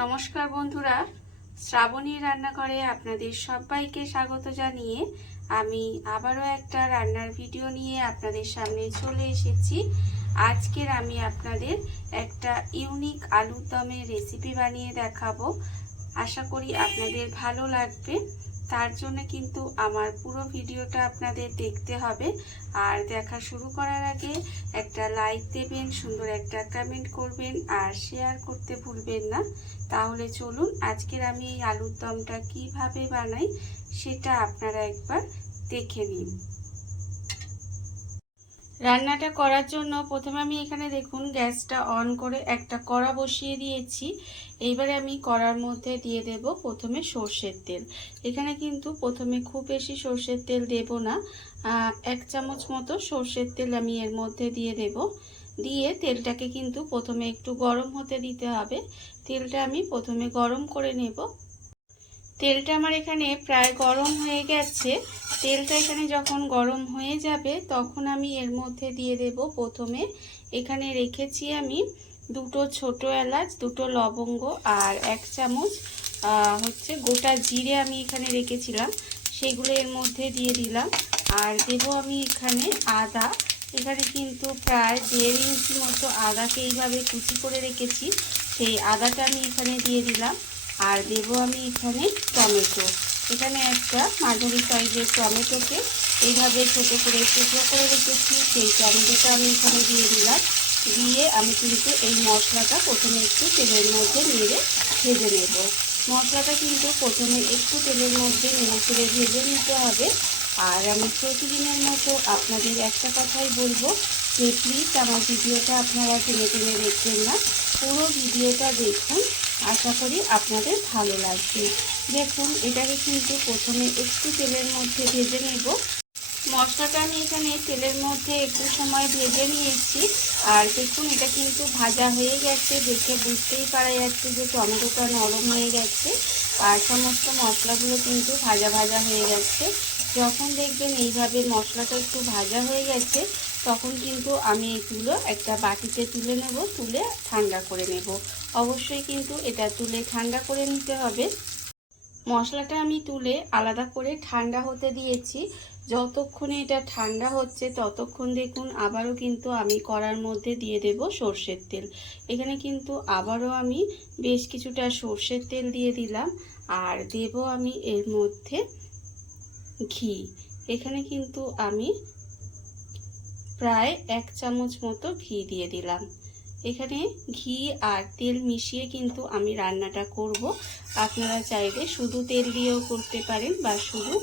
নমস্কার বন্ধুরা, শ্রাবণী রান্নাঘরে আপনাদের সবাইকে স্বাগত জানিয়ে আমি আবারও একটা রান্নার ভিডিও নিয়ে আপনাদের সামনে চলে এসেছি। আজকের আমি আপনাদের একটা ইউনিক আলুর দমের রেসিপি বানিয়ে দেখাবো। আশা করি আপনাদের ভালো লাগবে। তার জন্য কিন্তু আমার পুরো ভিডিওটা আপনাদের দেখতে হবে। আর দেখা শুরু করার আগে একটা লাইক দেবেন, সুন্দর একটা কমেন্ট করবেন আর শেয়ার করতে ভুলবেন না। তাহলে চলুন আজকের আমি এই আলুর দমটা কিভাবে বানাই সেটা আপনারা একবার দেখে নিন। রান্নাটা করার জন্য প্রথমে আমি এখানে দেখুন গ্যাসটা অন করে একটা কড়া বসিয়ে দিয়েছি। এইবারে আমি কড়ার মধ্যে দিয়ে দেব প্রথমে সর্ষের তেল। এখানে কিন্তু প্রথমে খুব বেশি সর্ষের তেল দেব না, 1 চামচ মতো সর্ষের তেল আমি এর মধ্যে দিয়ে দেব। দিয়ে তেলটাকে কিন্তু প্রথমে একটু গরম হতে দিতে হবে। তেলটা আমি প্রথমে গরম করে নেব। তেলটা আমার এখানে প্রায় গরম হয়ে গেছে। তেলটা এখানে যখন গরম হয়ে যাবে তখন আমি এর মধ্যে দিয়ে দেব প্রথমে এখানে রেখেছি আমি 2টো ছোট এলাচ, 2টো লবঙ্গ আর 1 চামচ গোটা জিরে আমি এখানে রেখেছিলাম, সেগুলো এর মধ্যে দিয়ে দিলাম। আর দেব আমি এখানে আদা। এখানে কিন্তু প্রায় 1.5 ইঞ্চি মতো আদাকে এইভাবে কুচি করে রেখেছি, সেই আদাটা আমি এখানে দিয়ে দিলাম। আর দেব আমি এখানে টমেটো। এখানে একটা মাঝারি সাইজের টমেটোকে এইভাবে ছোটো করে টুকরো করে রেখেছি, সেই টমেটোটা আমি এখানে দিয়ে দিলাম। দিয়ে আমি কিন্তু এই মশলাটা প্রথমে একটু তেলের মধ্যে নেড়ে ভেজে নেব। মশলাটা কিন্তু প্রথমে একটু তেলের মধ্যে নেড়ে চেড়ে ভেজে নিতে হবে। আর আমি প্রতিদিনের মতো আপনাদের একটা কথাই বলবো যে প্লিজ আমার ভিডিওটা আপনারা টেনে টেনে দেখবেন না, পুরো ভিডিওটা দেখুন। আশা করি আপনাদের ভালো লাগবে। দেখুন এটাকে কিন্তু প্রথমে একটু তেলের মধ্যে ভেজে নেব। মশলাটা আমি এখানে তেলের মধ্যে একটু সময় ভেজে নিয়েছি। আর দেখুন এটা কিন্তু ভাজা হয়ে গেছে, দেখে বুঝতেই পারা যাচ্ছে যে টমেটোটা নরম হয়ে গেছে আর সমস্ত মশলাগুলো কিন্তু ভাজা ভাজা হয়ে গেছে। যখন দেখবেন এইভাবে মশলাটা একটু ভাজা হয়ে গেছে তখন কিন্তু আমি এগুলো একটা বাটিতে তুলে নেব, তুলে ঠান্ডা করে নেব। অবশ্যই কিন্তু এটা তুলে ঠান্ডা করে নিতে হবে। মশলাটা আমি তুলে আলাদা করে ঠান্ডা হতে দিয়েছি। যতক্ষণে এটা ঠান্ডা হচ্ছে ততক্ষণ দেখুন আবারও কিন্তু আমি কড়ার মধ্যে দিয়ে দেব সর্ষের তেল। এখানে কিন্তু আবারও আমি বেশ কিছুটা সর্ষের তেল দিয়ে দিলাম। আর দেব আমি এর মধ্যে ঘি। এখানে কিন্তু আমি প্রায় 1 চামচ মতো ঘি দিয়ে দিলাম। এখানে ঘি আর তেল মিশিয়ে কিন্তু আমি রান্নাটা করব। আপনারা চাইলে শুধু তেল দিয়েও করতে পারেন বা শুধু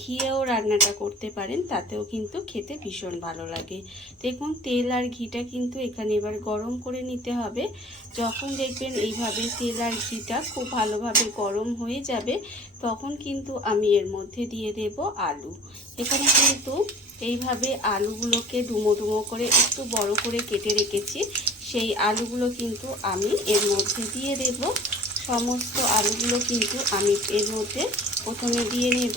ঘিয়েও রান্নাটা করতে পারেন, তাতেও কিন্তু খেতে ভীষণ ভালো লাগে। দেখুন তেল আর ঘিটা কিন্তু এখানে এবার গরম করে নিতে হবে। যখন দেখবেন এইভাবে তেল আর ঘিটা খুব ভালোভাবে গরম হয়ে যাবে তখন কিন্তু আমি এর মধ্যে দিয়ে দেব আলু। এখানে কিন্তু এইভাবে আলুগুলোকে ডুমো ডুমো করে একটু বড় করে কেটে রেখেছি, সেই আলুগুলো কিন্তু আমি এর মধ্যে দিয়ে দেব। সমস্ত আলুগুলো কিন্তু আমি এর মধ্যে প্রথমে দিয়ে নেব।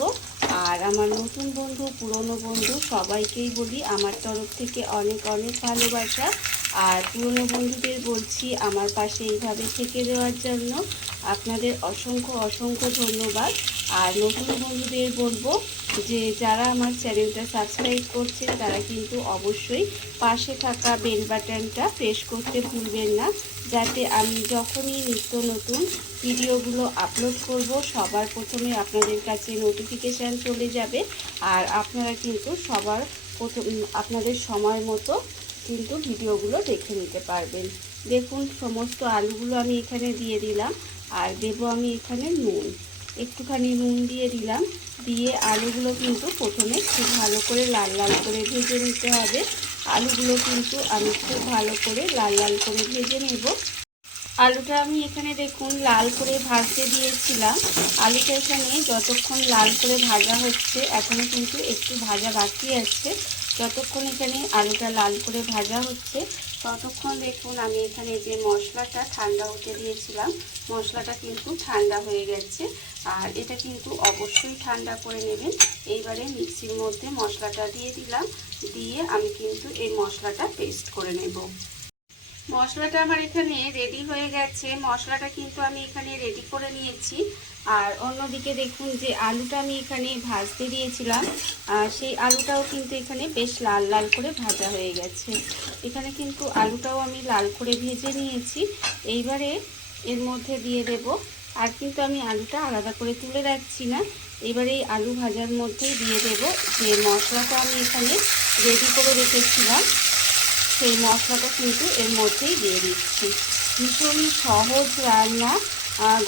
আর আমার নতুন বন্ধু, পুরনো বন্ধু সবাইকেই বলি আমার তরফ থেকে অনেক অনেক ভালোবাসা। আর পুরনো বন্ধুদের বলছি আমার পাশে এইভাবে থেকে দেওয়ার জন্য আপনাদের অসংখ্য অসংখ্য ধন্যবাদ। আর নতুন বন্ধুদের বলবো যে যারা আমার চ্যানেলটা সাবস্ক্রাইব করছেন তারা কিন্তু অবশ্যই পাশে থাকা বেল বাটনটা প্রেস করতে ভুলবেন না, যাতে আমি যখনই নিত্য নতুন ভিডিওগুলো আপলোড করব সবার প্রথমে আপনাদের কাছে নোটিফিকেশান চলে যাবে। আর আপনারা কিন্তু সবার প্রথম আপনাদের সময় মতো কিন্তু ভিডিওগুলো দেখে নিতে পারবেন। দেখুন সমস্ত আলুগুলো আমি এখানে দিয়ে দিলাম। আর দেবো আমি এখানে নুন, একটুখানি নুন দিয়ে দিলাম। দিয়ে আলুগুলো কিন্তু প্রথমে খুব ভালো করে লাল লাল করে ভেজে নিতে হবে। আলুগুলো কিন্তু আমি খুব ভালো করে লাল লাল করে ভেজে নেব। আলুটা আমি এখানে দেখুন লাল করে ভাজতে দিয়েছিলাম। আলুটা এখানে যতক্ষণ লাল করে ভাজা হচ্ছে, এখনও কিন্তু একটু ভাজা বাকি আছে। যতক্ষণ এখানে আলুটা লাল করে ভাজা হচ্ছে ততক্ষণ দেখুন আমি এখানে যে মশলাটা ঠান্ডা হতে দিয়েছিলাম মশলাটা কিন্তু ঠান্ডা হয়ে গেছে। আর এটা কিন্তু অবশ্যই ঠান্ডা করে নেবেন। এইবারে মিক্সির মধ্যে মশলাটা দিয়ে দিলাম, দিয়ে আমি কিন্তু এই মশলাটা পেস্ট করে নেব। মশলাটা আমার এখানে রেডি হয়ে গেছে। মশলাটা কিন্তু আমি এখানে রেডি করে নিয়েছি। আর অন্যদিকে দেখুন যে আলুটা আমি এখানে ভাজতে দিয়েছিলাম, সেই আলুটাও কিন্তু এখানে বেশ লাল লাল করে ভাজা হয়ে গেছে। এখানে কিন্তু আলুটাও আমি লাল করে ভেজে নিয়েছি। এইবারে এর মধ্যে দিয়ে দেব। আর কিন্তু আমি আলুটা আলাদা করে তুলে রাখছি না, এবারে এই আলু ভাজার মধ্যেই দিয়ে দেব যে মশলাটা আমি এখানে রেডি করে রেখেছিলাম, সেই মশলাটা কিন্তু এর মধ্যেই দিয়ে দিচ্ছি। ভীষণই সহজ রান্না,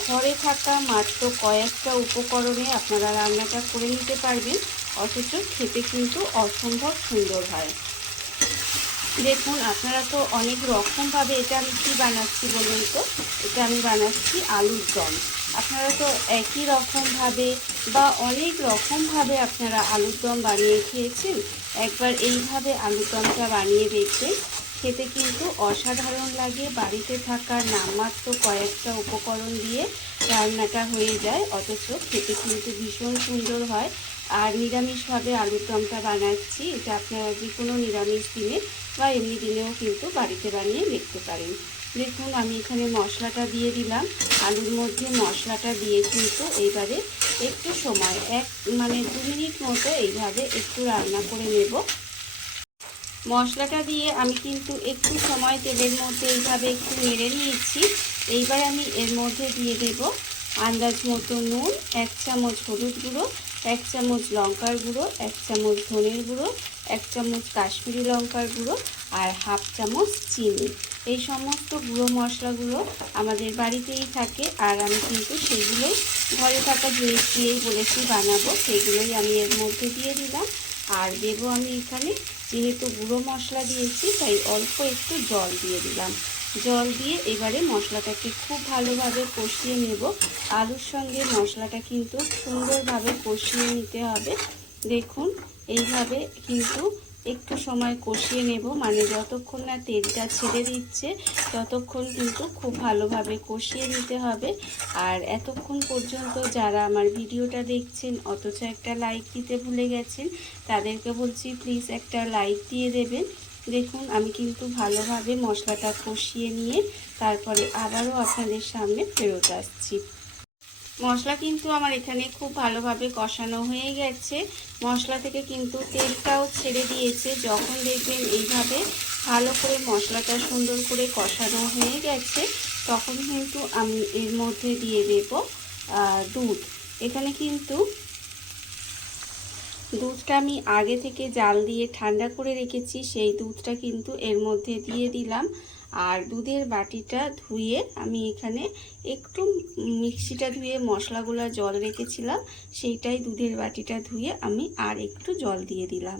ঘরে থাকা মাত্র কয়েকটা উপকরণে আপনারা রান্নাটা করে নিতে পারবেন, অথচ খেতে কিন্তু অসম্ভব সুন্দর হয়। দেখুন আপনারা তো অনেক রকমভাবে, এটা আমি কী বানাচ্ছি বলুন তো, এটা আমি বানাচ্ছি আলুর দম। আপনারা তো একই রকমভাবে বা অনেক রকমভাবে আপনারা আলুর দম বানিয়ে খেয়েছেন। একবার এইভাবে আলুর দমটা বানিয়ে দেখবেন, খেতে কিন্তু অসাধারণ লাগে। বাড়িতে থাকা নামমাত্র কয়েকটা উপকরণ দিয়ে রান্নাটা হয়ে যায়, অথচ খেতে কিন্তু ভীষণ সুন্দর হয়। আর নিরামিষভাবে আলুর দমটা বানাচ্ছি, এটা আপনারা যে কোনো নিরামিষ দিনে বা এমনি দিনেও কিন্তু বাড়িতে বানিয়ে দেখতে পারেন। দেখুন আমি এখানে মশলাটা দিয়ে দিলাম। আলুর মধ্যে মশলাটা দিয়ে কিন্তু এইবারে একটু সময় 2 মিনিট মতো এইভাবে একটু রান্না করে নেব। মশলাটা দিয়ে আমি কিন্তু একটু সময় তেলের মধ্যে এইভাবে একটু নেড়ে নিয়েছি। এইবার আমি এর মধ্যে দিয়ে দেব আন্দাজ মতো নুন, 1 চামচ হলুদ গুঁড়ো, 1 চামচ লঙ্কার গুঁড়ো, 1 চামচ ধনের গুঁড়ো, 1 চামচ কাশ্মীরি লঙ্কার গুঁড়ো আর 1/2 চামচ চিনি। এই সমস্ত গুঁড়ো মশলাগুলো আমাদের বাড়িতেই থাকে, আর আমি কিন্তু সেগুলোই ঘরে থাকা জিনিস দিয়েই বলেছি বানাবো, সেগুলোই আমি এর মধ্যে দিয়ে দিলাম। আর দেবো আমি এখানে, যেহেতু গুঁড়ো মশলা দিয়েছি তাই অল্প একটু জল দিয়ে দিলাম। জল দিয়ে এবারে মশলাটাকে খুব ভালোভাবে কষিয়ে নেব। আলুর সঙ্গে মশলাটা কিন্তু সুন্দরভাবে কষিয়ে নিতে হবে। দেখুন এইভাবে কিন্তু একটু সময় কষিয়ে নেব, মানে যতক্ষণ না তেলটা ছেড়ে দিচ্ছে ততক্ষণ কিন্তু খুব ভালোভাবে কষিয়ে নিতে হবে। আর এতক্ষণ পর্যন্ত যারা আমার ভিডিওটা দেখছেন অথচ একটা লাইক দিতে ভুলে গেছেন, তাদেরকে বলছি প্লিজ একটা লাইক দিয়ে দেবেন। দেখুন আমি কিন্তু ভালোভাবে মশলাটা কষিয়ে নিয়ে তারপরে আবারও আপনাদের সামনে ফেরত আসছি। মশলা কিন্তু আমার এখানে খুব ভালোভাবে কষানো হয়ে গেছে। মশলা থেকে কিন্তু তেলটাও ছেড়ে দিয়েছে। যখন দেখবেন এইভাবে ভালো করে মশলাটা সুন্দর করে কষানো হয়ে গেছে, তখন কিন্তু আমি এর মধ্যে দিয়ে দেব দুধ। এখানে কিন্তু দুধটা আমি আগে থেকে জাল দিয়ে ঠান্ডা করে রেখেছি, সেই দুধটা কিন্তু এর মধ্যে দিয়ে দিলাম। আর দুধের বাটিটা ধুয়ে আমি এখানে একটু মিক্সিটা ধুয়ে মশলাগুলো জল রেখেছিলাম, সেইটাই দুধের বাটিটা ধুয়ে আমি আর একটু জল দিয়ে দিলাম।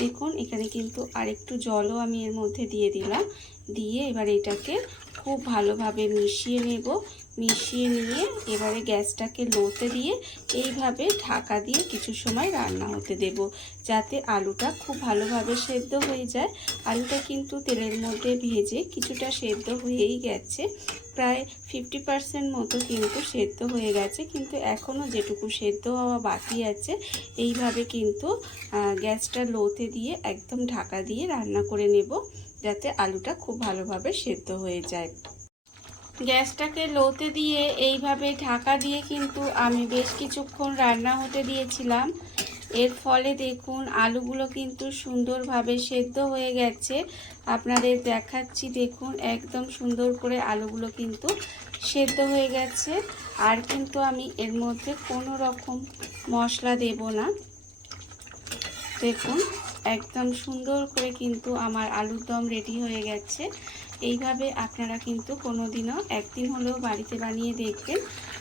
দেখুন এখানে কিন্তু আর একটু জলও আমি এর মধ্যে দিয়ে দিলাম। দিয়ে এবার এটাকে খুব ভালোভাবে মিশিয়ে নেব। মিশিয়ে নিয়ে এবারে গ্যাসটাকে লোতে দিয়ে এইভাবে ঢাকা দিয়ে কিছু সময় রান্না হতে দেব, যাতে আলুটা খুব ভালোভাবে সেদ্ধ হয়ে যায়। আলুটা কিন্তু তেলের মধ্যে ভেজে কিছুটা সেদ্ধ হয়েই গেছে, প্রায় 50% মতো কিন্তু সেদ্ধ হয়ে গেছে, কিন্তু এখনও যেটুকু সেদ্ধ হওয়া বাকি আছে। এইভাবে কিন্তু গ্যাসটা লোতে দিয়ে একদম ঢাকা দিয়ে রান্না করে নেব, যাতে আলুটা খুব ভালোভাবে সেদ্ধ হয়ে যায়। গ্যাসটাকে লোতে দিয়ে এইভাবে ঢাকা দিয়ে কিন্তু আমি বেশ কিছুক্ষণ রান্না হতে দিয়েছিলাম। এর ফলে দেখুন আলুগুলো কিন্তু সুন্দরভাবে সেদ্ধ হয়ে গেছে। আপনাদের দেখাচ্ছি, দেখুন একদম সুন্দর করে আলুগুলো কিন্তু সেদ্ধ হয়ে গেছে। আর কিন্তু আমি এর মধ্যে কোনো রকম মশলা দেব না। দেখুন একদম সুন্দর করে কিন্তু আমার আলুর দম রেডি হয়ে গেছে। এইভাবে আপনারা কিন্তু কোনোদিনও একদিন হলেও বাড়িতে বানিয়ে দেখবেন,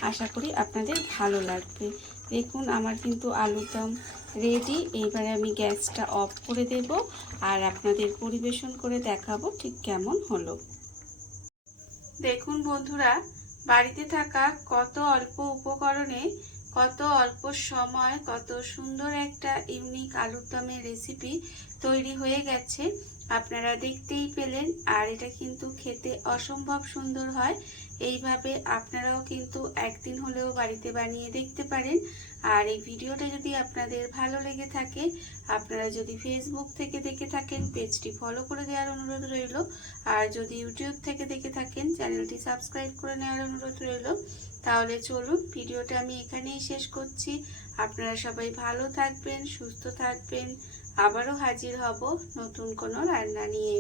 আশা করি আপনাদের ভালো লাগবে। দেখুন আমার কিন্তু আলুর দম রেডি। এইবারে আমি গ্যাসটা অফ করে দেব আর আপনাদের পরিবেশন করে দেখাবো ঠিক কেমন হলো। দেখুন বন্ধুরা, বাড়িতে থাকা কত অল্প উপকরণে কত অল্প সময় কত সুন্দর একটা ইউনিক আলুর দমের রেসিপি তৈরি হয়ে গেছে, আপনারা দেখতেই পেলেন। আর এটা কিন্তু খেতে অসম্ভব সুন্দর হয়। এইভাবে আপনারাও কিন্তু একদিন হলেও বাড়িতে বানিয়ে দেখতে পারেন। আর এই ভিডিওটা যদি আপনাদের ভালো লেগে থাকে, আপনারা যদি ফেসবুক থেকে দেখে থাকেন পেজটি ফলো করে দেওয়ার অনুরোধ রইল। আর যদি ইউটিউব থেকে দেখে থাকেন চ্যানেলটি সাবস্ক্রাইব করে নেওয়ার অনুরোধ রইল। তাহলে চলুন ভিডিওটা আমি এখানেই শেষ করছি। আপনারা সবাই ভালো থাকবেন, সুস্থ থাকবেন। আবারও হাজির হব নতুন কোনো রান্না নিয়ে।